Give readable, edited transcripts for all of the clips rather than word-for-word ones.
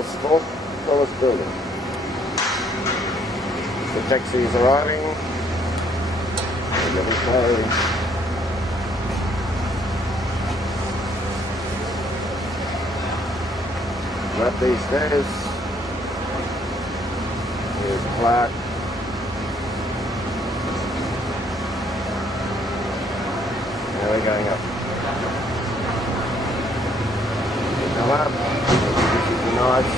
world's fourth tallest building. The taxi is arriving. Let me play. Up these stairs. Here's Clark. Now we're going up. Come up. This is nice.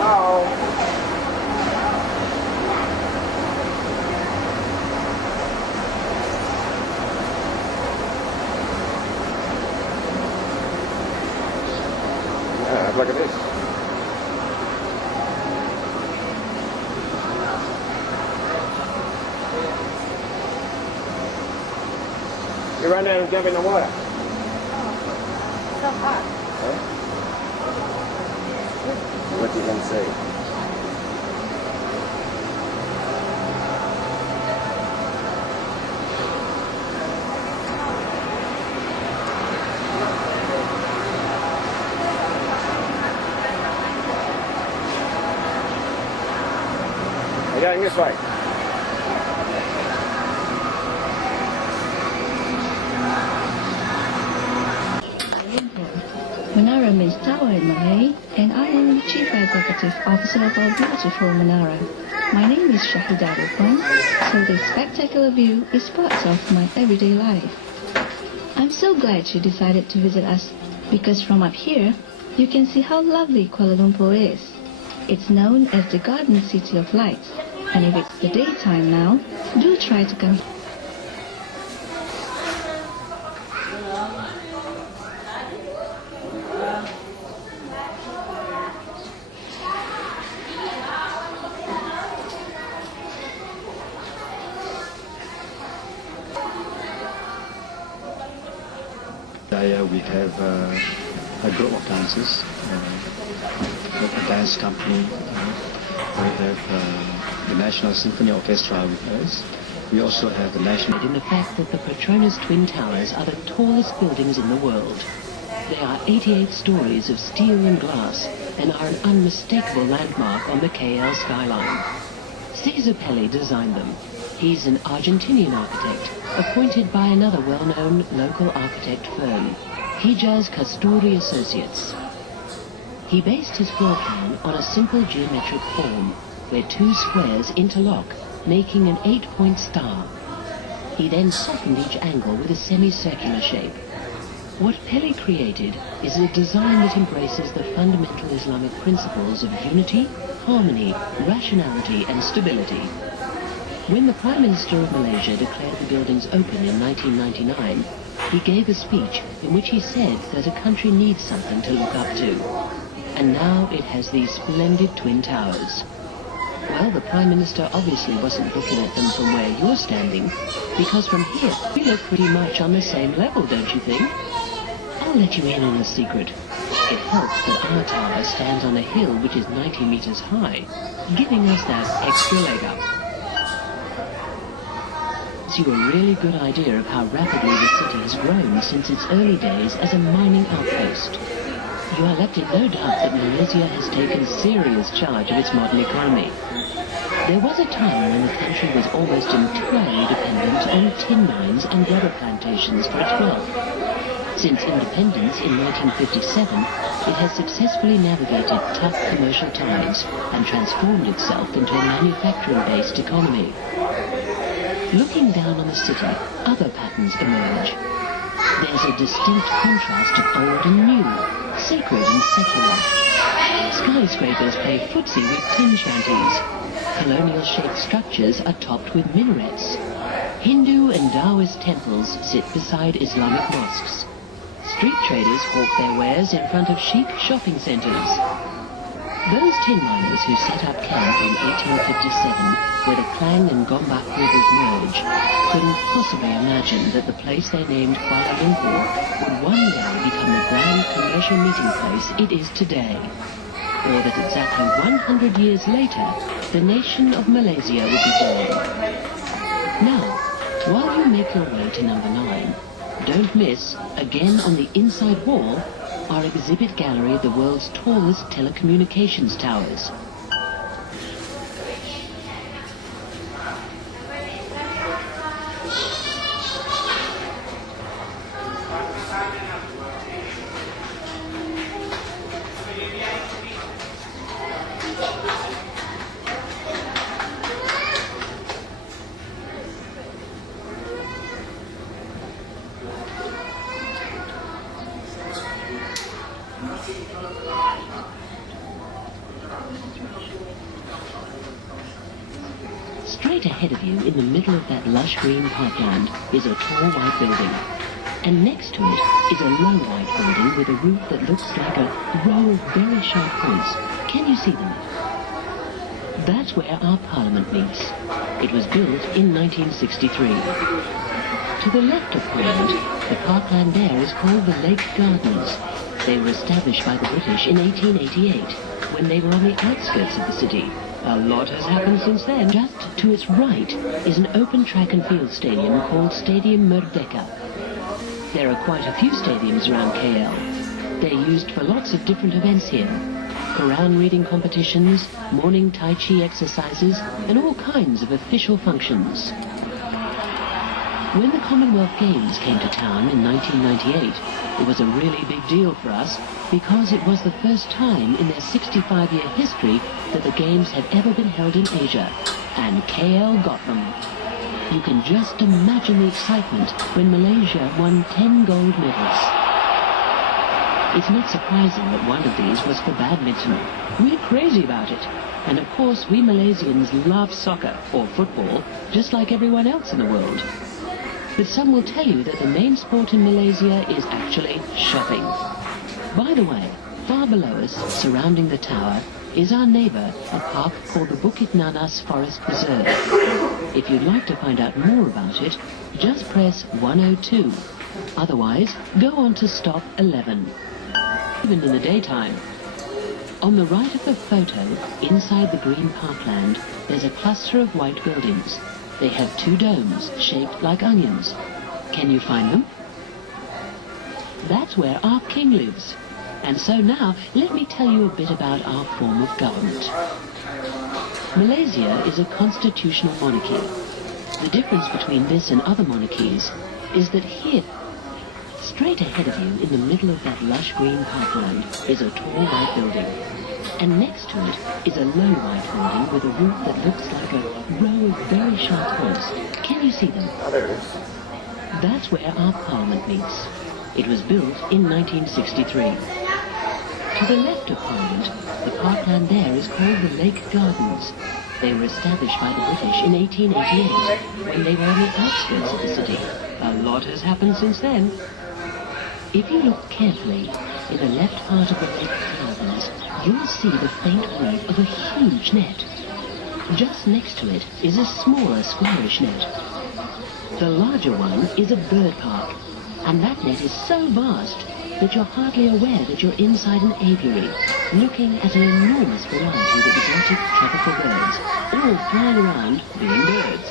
Hello. Yeah, look at this. You run down and jump in the water. So hot. Huh? What you can see. We're going this way. Menara means tower in Malay, and I am the Chief Executive Officer of our beautiful Menara. My name is Shahida Rukman, so this spectacular view is part of my everyday life. I'm so glad you decided to visit us, because from up here, you can see how lovely Kuala Lumpur is. It's known as the Garden City of Lights, and if it's the daytime now, do try to come here. We have a group of dancers, a dance company. We have the National Symphony Orchestra with us. We also have the National... In the fact that the Petronas Twin Towers are the tallest buildings in the world. They are 88 stories of steel and glass and are an unmistakable landmark on the KL skyline. Cesar Pelli designed them. He's an Argentinian architect, appointed by another well-known local architect firm, Hijaz Kasturi Associates. He based his floor plan on a simple geometric form, where two squares interlock, making an 8-point star. He then softened each angle with a semicircular shape. What Pelli created is a design that embraces the fundamental Islamic principles of unity, harmony, rationality and stability. When the Prime Minister of Malaysia declared the buildings open in 1999, he gave a speech in which he said that a country needs something to look up to. And now it has these splendid twin towers. Well, the Prime Minister obviously wasn't looking at them from where you're standing, because from here we look pretty much on the same level, don't you think? I'll let you in on a secret. It helps that our tower stands on a hill which is 90 meters high, giving us that extra leg up. Gives you a really good idea of how rapidly the city has grown since its early days as a mining outpost. You are left in no doubt that Malaysia has taken serious charge of its modern economy. There was a time when the country was almost entirely dependent on tin mines and rubber plantations for its wealth. Since independence in 1957, it has successfully navigated tough commercial times and transformed itself into a manufacturing-based economy. Looking down on the city, other patterns emerge. There's a distinct contrast of old and new, sacred and secular. Skyscrapers play footsie with tin shanties. Colonial-shaped structures are topped with minarets. Hindu and Taoist temples sit beside Islamic mosques. Street traders hawk their wares in front of chic shopping centres. Those tin miners who set up camp in 1857, where the Klang and Gombak rivers merge, couldn't possibly imagine that the place they named Kuala Lumpur would one day become the grand commercial meeting place it is today. or that exactly 100 years later, the nation of Malaysia would be born. Now, while you make your way to number 9, don't miss, again on the inside wall, our exhibit gallery of the world's tallest telecommunications towers. Straight ahead of you, in the middle of that lush green parkland, is a tall white building. And next to it is a low white building with a roof that looks like a row of very sharp points. Can you see them? That's where our parliament meets. It was built in 1963. To the left of Parliament, the parkland there is called the Lake Gardens. They were established by the British in 1888, when they were on the outskirts of the city. A lot has happened since then. Just to its right is an open track and field stadium called Stadium Merdeka. There are quite a few stadiums around KL. They're used for lots of different events here. Quran reading competitions, morning Tai Chi exercises, and all kinds of official functions. When the Commonwealth Games came to town in 1998, it was a really big deal for us because it was the first time in their 65-year history that the Games had ever been held in Asia, and KL got them. You can just imagine the excitement when Malaysia won 10 gold medals. It's not surprising that one of these was for badminton. We're crazy about it. And of course, we Malaysians love soccer, or football, just like everyone else in the world. But some will tell you that the main sport in Malaysia is actually shopping. By the way, far below us, surrounding the tower, is our neighbour, a park called the Bukit Nanas Forest Reserve. If you'd like to find out more about it, just press 102. Otherwise, go on to stop 11. Even in the daytime. On the right of the photo, inside the green parkland, there's a cluster of white buildings. They have 2 domes, shaped like onions. Can you find them? That's where our king lives. And so now, let me tell you a bit about our form of government. Malaysia is a constitutional monarchy. The difference between this and other monarchies is that here, straight ahead of you, in the middle of that lush green parkland, is a tall white building. And next to it is a low white building with a roof that looks like a row of very sharp points. Can you see them? Oh, there it is. That's where our parliament meets. It was built in 1963. To the left of Parliament, the parkland there is called the Lake Gardens. They were established by the British in 1888, when they were on the outskirts of the city. A lot has happened since then. If you look carefully, in the left part of the Lake Gardens, you'll see the faint wave of a huge net. Just next to it is a smaller, squarish net. The larger one is a bird park, and that net is so vast that you're hardly aware that you're inside an aviary, looking at an enormous variety of exotic tropical birds, all flying around being birds.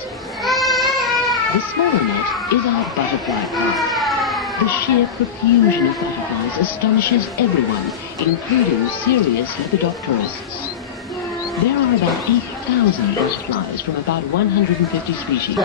The smaller net is our butterfly park. The sheer profusion of butterflies astonishes everyone, including serious lepidopterists. There are about 8,000 butterflies from about 150 species.